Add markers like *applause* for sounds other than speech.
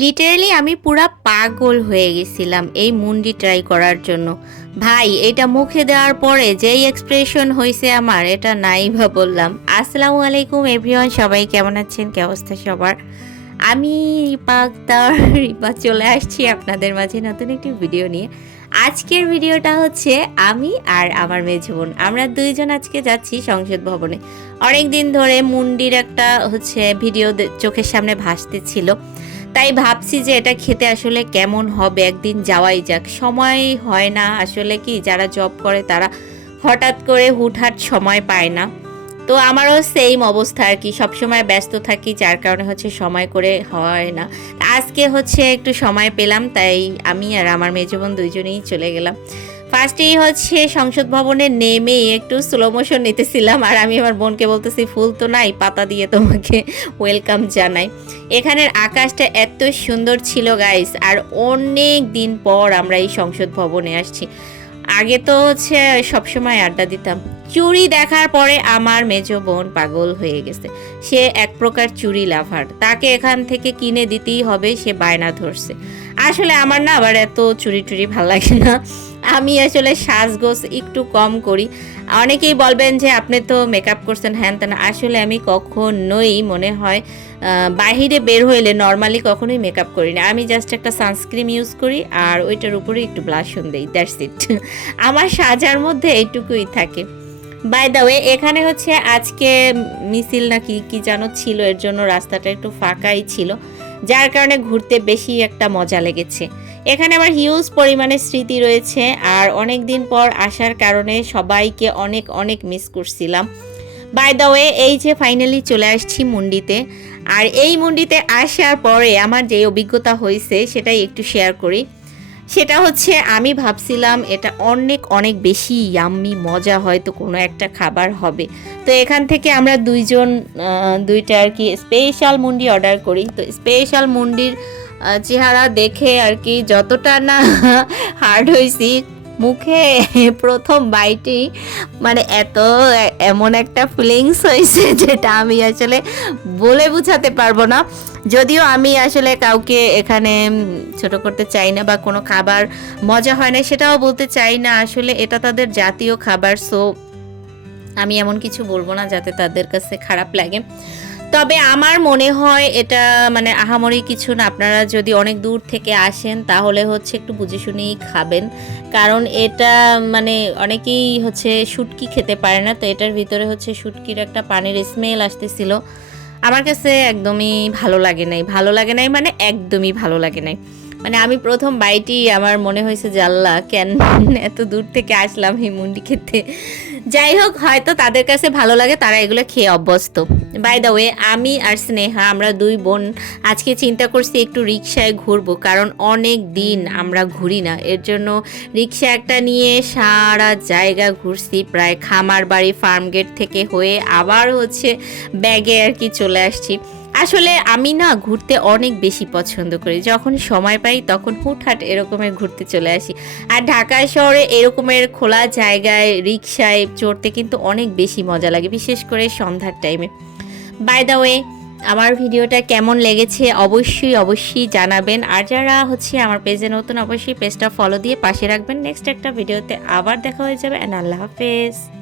Literally আমি পুরা পাগল হয়ে গেছিলাম এই মুন্ডি ট্রাই করার জন্য। ভাই, এটা মুখে দেওয়ার পরে যেই এক্সপ্রেশন হয়েছে আমার, এটা নাই বা বললাম। আসসালামু আলাইকুম এভরিওয়ান সবাই কেমন আছেন? কে অবস্থা সবার? আমি রিপা আক্তার রিপা চলে আসছি আপনাদের মাঝে নতুন একটি ভিডিও নিয়ে। আজকের ভিডিওটা হচ্ছে আমি আর আমার মেয়ে আমরা দুইজন আজকে যাচ্ছি সংসদ ভবনে। অনেক দিন ধরে মুন্ডির একটা হচ্ছে ভিডিও চোখের সামনে ভাসতেছিল। তাই ভাবছি যে এটা খেতে আসলে কেমন হবে? একদিন যাওয়াই যাক। সময় হয় না আসলে কি? যারা জব করে তারা হঠাৎ করে হুটহাট সময় পায় না। তো আমারও সেম অবস্থা আর কি। সবসময় ব্যস্ত থাকি, যার কারণে হচ্ছে সময় করে হয় না। আজকে হচ্ছে একটু সময় পেলাম, তাই আমি আর আমার মেজবোন দুইজনেই চলে গেলাম। ফার্স্টেই হচ্ছে সংসদ ভবনে নেমে একটু স্লো মোশন নিতেছিলাম, আর আমি আমার বোনকে বলতেছি, ফুল তো নাই, পাতা দিয়ে তোমাকে ওয়েলকাম জানাই। এখানের আকাশটা এত সুন্দর ছিল গাইস আর অনেক দিন পর আমরা এই সংসদ ভবনে আসছি। আগে তো হচ্ছে সবসময় আড্ডা দিতাম। চুড়ি দেখার পরে আমার মেজ বোন পাগল হয়ে গেছে। সে এক প্রকার চুরি লাভার। তাকে এখান থেকে কিনে দিতেই হবে, সে বায়না ধরছে। আসলে আমার না আবার এত চুরি টুরি ভালো লাগে না। আমি আসলে সাজগোজ একটু কম করি। অনেকেই বলবেন যে, আপনি তো মেকআপ করছেন, হ্যান তেন আসলে আমি কখনোই মনে হয় বাহিরে বের হইলে নর্মালি কখনোই মেকআপ করি না। আমি জাস্ট একটা সানস্ক্রিন ইউজ করি আর ওইটার উপরে একটু ব্লাশন দিই দ্যাটস ইট আমার সাজার মধ্যে এইটুকুই থাকে। বাই দ্য ওয়ে এখানে হচ্ছে আজকে মিছিল নাকি কি যেন ছিল, এর জন্য রাস্তাটা একটু ফাঁকাই ছিল, যার কারণে ঘুরতে বেশি একটা মজা লেগেছে। এখানে আমার হিউজ পরিমাণে স্মৃতি রয়েছে, আর অনেক দিন পর আসার কারণে সবাইকে অনেক অনেক মিস করছিলাম। বাই দ্য ওয়ে এই যে ফাইনালি চলে আসছি মুন্ডিতে, আর এই মুন্ডিতে আসার পরে আমার যে অভিজ্ঞতা হয়েছে, সেটাই একটু শেয়ার করি। সেটা হচ্ছে আমি ভাবছিলাম এটা অনেক অনেক বেশি ইয়াম্মি মজা হয়তো কোনো একটা খাবার হবে। তো এখান থেকে আমরা দুইজন দুইটা আর কি স্পেশাল মুন্ডি অর্ডার করি। তো স্পেশাল মুন্ডির চেহারা দেখে আর কি যতটা না *laughs* হার্ড হয়েছি মুখে *laughs* প্রথম বাইটি মানে এত এমন একটা ফিলিংস হয়েছে *laughs* যেটা আমি আসলে বলে বুঝাতে পারব না। যদিও আমি আসলে কাউকে এখানে ছোট করতে চাই না বা কোনো খাবার মজা হয় না, সেটাও বলতে চাই না। আসলে এটা তাদের জাতীয় খাবার সো আমি এমন কিছু বলব না যাতে তাদের কাছে খারাপ লাগে। তবে আমার মনে হয় এটা মানে আহামরি কিছু না। আপনারা যদি অনেক দূর থেকে আসেন, তাহলে হচ্ছে একটু বুঝে শুনেই খাবেন। কারণ এটা মানে অনেকেই হচ্ছে শুটকি খেতে পারে না, তো এটার ভিতরে হচ্ছে শুটকির একটা পানির স্মেল আসতেছিল। আমার কাছে একদমই ভালো লাগে নাই। ভালো লাগে নাই মানে একদমই ভালো লাগে নাই। মানে আমি প্রথম বাইটি, আমার মনে হয়েছে আল্লাহ, কেন এত দূর থেকে আসলাম এই মুন্ডি খেতে? যাই হোক, হয়তো তাদের কাছে ভালো লাগে, তারা এগুলো খেয়ে অভ্যস্ত। বাই দ্য ওয়ে আমি আর স্নেহা, আমরা দুই বোন, আজকে চিন্তা করছি একটু রিক্সায় ঘুরবো, কারণ অনেক দিন আমরা ঘুরি না। এর জন্য রিক্সা একটা নিয়ে সারা জায়গা ঘুরছি, প্রায় খামার বাড়ি ফার্ম গেট থেকে হয়ে আবার হচ্ছে ব্যাগে আর কি চলে আসছি। আসলে আমি না ঘুরতে অনেক বেশি পছন্দ করি। যখন সময় পাই তখন হুটহাট এরকমের ঘুরতে চলে আসি। আর ঢাকা শহরে এরকমের খোলা জায়গায় রিক্সায় চড়তে কিন্তু অনেক বেশি মজা লাগে, বিশেষ করে সন্ধ্যার টাইমে বাই দ্য ওয়ে আমার ভিডিওটা কেমন লেগেছে অবশ্যই অবশ্যই জানাবেন। আর যারা হচ্ছে আমার পেজে নতুন, অবশ্যই পেজটা ফলো দিয়ে পাশে রাখবেন। নেক্সট একটা ভিডিওতে আবার দেখা হয়ে যাবে অ্যান্ড আল্লাহ হাফেজ।